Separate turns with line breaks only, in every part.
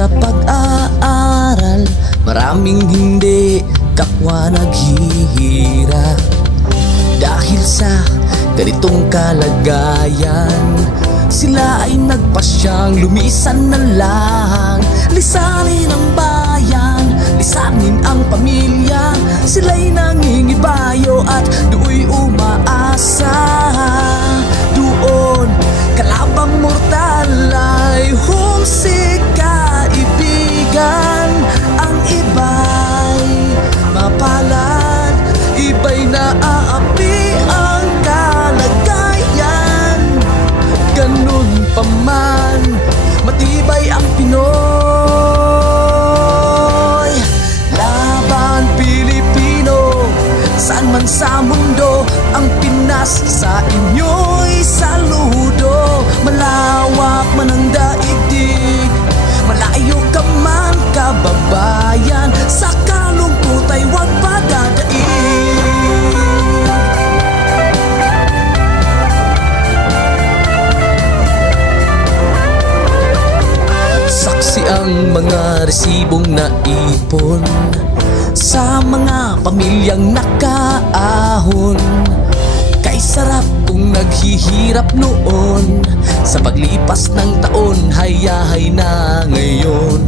sa pag-aaral. Maraming hindi kapwa naghihirap Dahil sa ganitong kalagayan Sila ay nagpasyang lumisan na lang Lisanin ang bayan, lisanin ang pamilya. Sila'y nangingibayo at do'y umaasa. Doon, kalabang mortal sa mundo Ang Pinas sa inyo'y saludo. Malawak man ang daigdig Malayo ka man kababayan. Sa kalungkot ay huwag padadaig Saksi ang mga resibong naipon Sa mga pamilyang nakaahon. Kay sarap kung naghihirap noon. Sa paglipas ng taon hayahay na ngayon.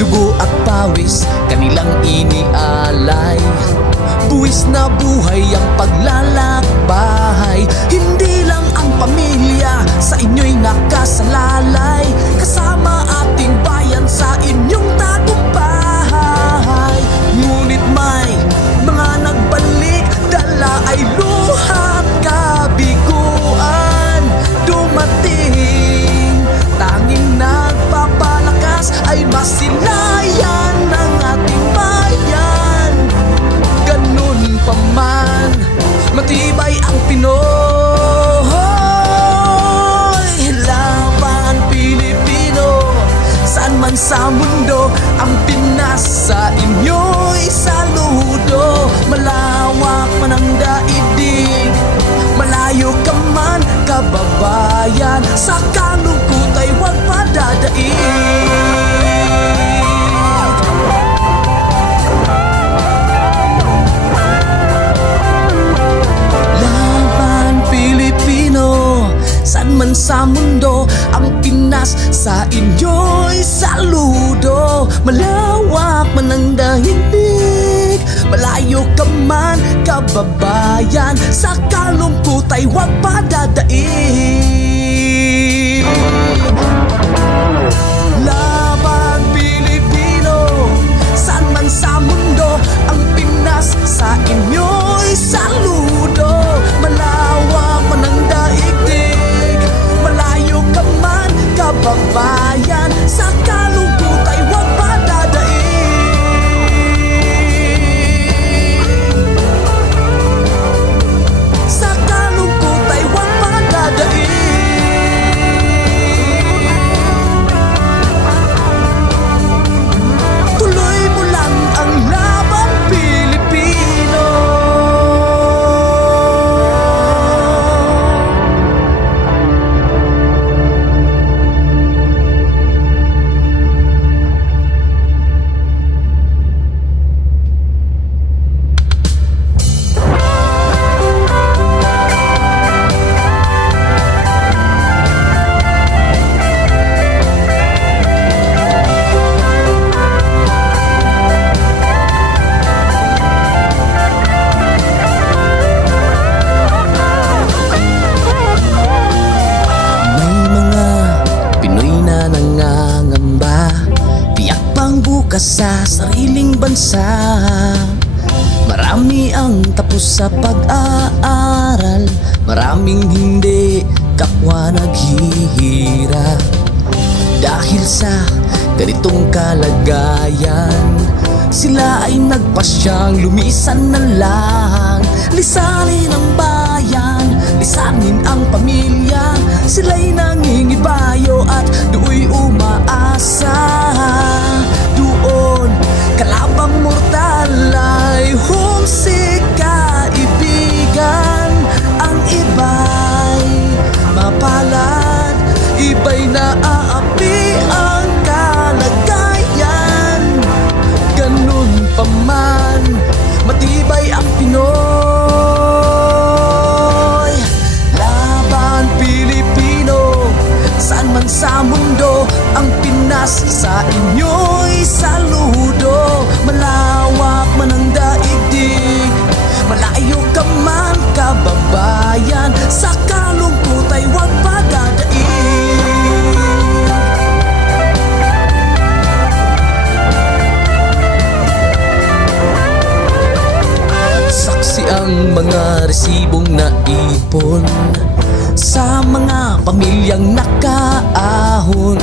Dugo at pawis kanilang inialay. Buwis na buhay ang Sa kalungkot ay huwag padadaig San man sa mundo Ang Pinas sa inyo'y saludo. Malawak man ang daigdig Malayo ka man kababayan. Sa kalungkot ay huwag padadaig sa mundo Ang Pinas sa inyo'y saludo Marami ang tapos sa pag-aaral Maraming hindi kapwa naghihirap Dahil sa ganitong kalagayan Sila ay nagpasyang lumisan na lang Lisanin ang bayan, lisanin ang pamilya. Sila'y nangingibayo at do'y ang mga resibong naipon Sa mga pamilyang nakaahon.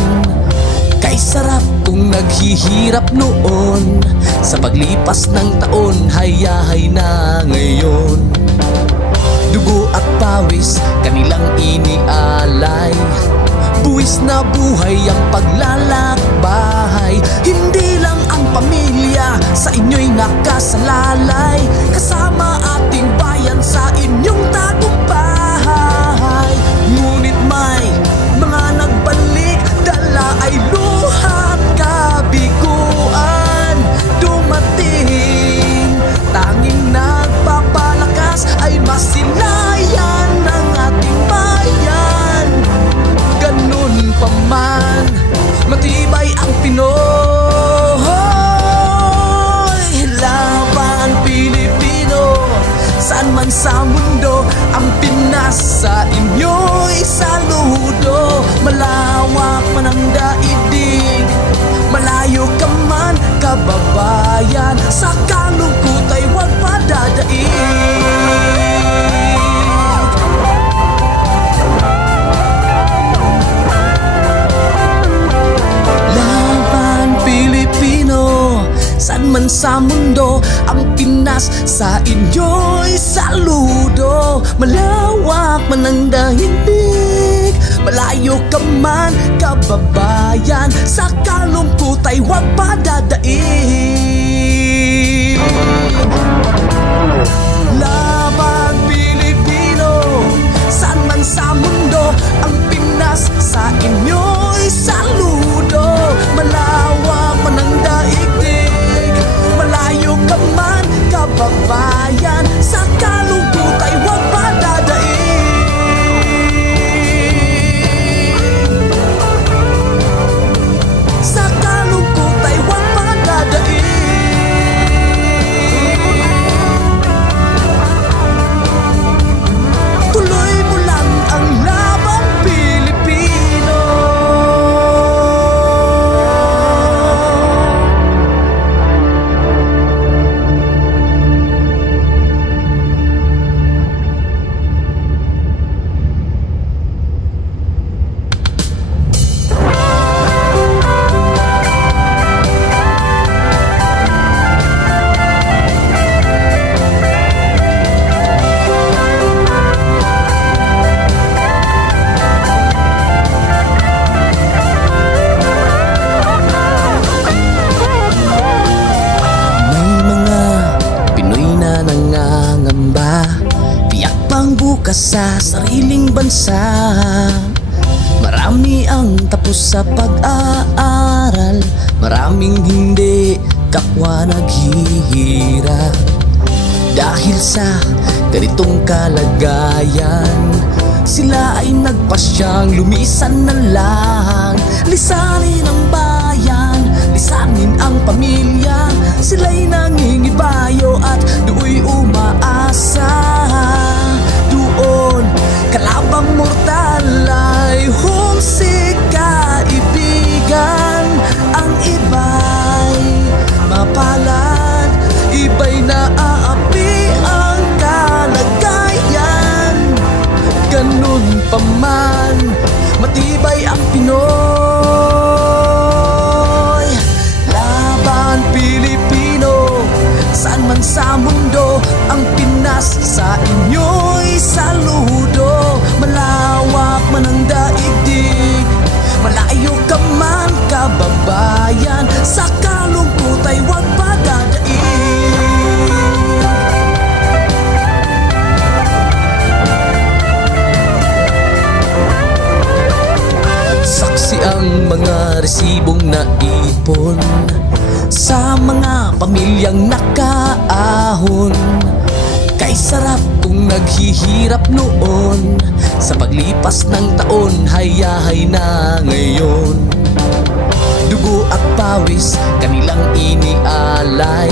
Kay sarap kung naghihirap noon Sa paglipas ng taon hayahay na ngayon. Dugo at pawis kanilang inialay. Buwis na buhay ang paglalakbay. Hindi lang ang pamilya sa inyo'y nakasalalay. Kasama ating bayan sa inyong tagumpay Ngunit may Sa kalungkot ay huwag Pilipino San man sa mundo Ang Pinas sa inyo'y saludo. Malawak man ang dahilig Malayo ka man kababayan. Sa kalungkot ay huwag padadaig Laban Pilipino Saan man sa mundo Ang bukas sa sariling bansa. Marami ang tapos sa pag-aaral. Maraming hindi kapwa naghihirap Dahil sa ganitong kalagayan Sila ay nagpasyang lumisan na lang. Lisanin ang bayan, lisanin ang pamilya. Sila'y nangingibayo Ganun pa man, matibay ang Pinoy. Laban Pilipino, saan man sa mundo Ang Pinas sa inyo'y saludo. Malawak man ang daigdig Malayo ka man kababayan Sa kung naghihirap noon Sa paglipas ng taon hayahay na ngayon. Dugo at pawis kanilang inialay.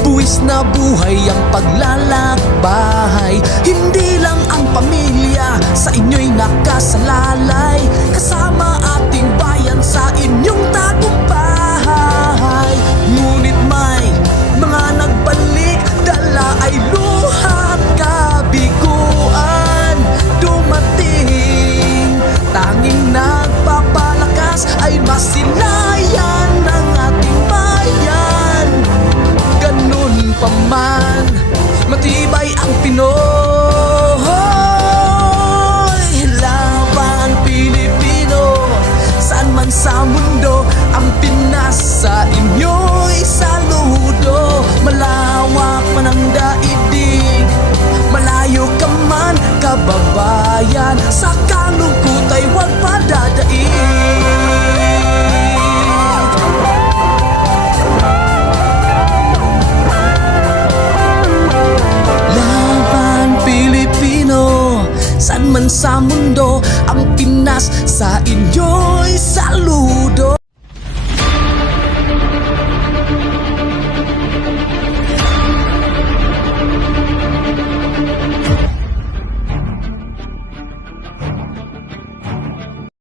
Buwis na buhay ang paglalakbay. Hindi lang ang pamilya sa inyo'y nakasalalay. Kasama ating bayan sa inyong tagumpay sa mundo Ang Pinas sa inyo'y saludo. Malawak man ang daigdig Malayo ka man, kababayan. Sa kalungkot ay huwag padadaig. Laban Pilipino San man sa mundo sa inyo'y saludo.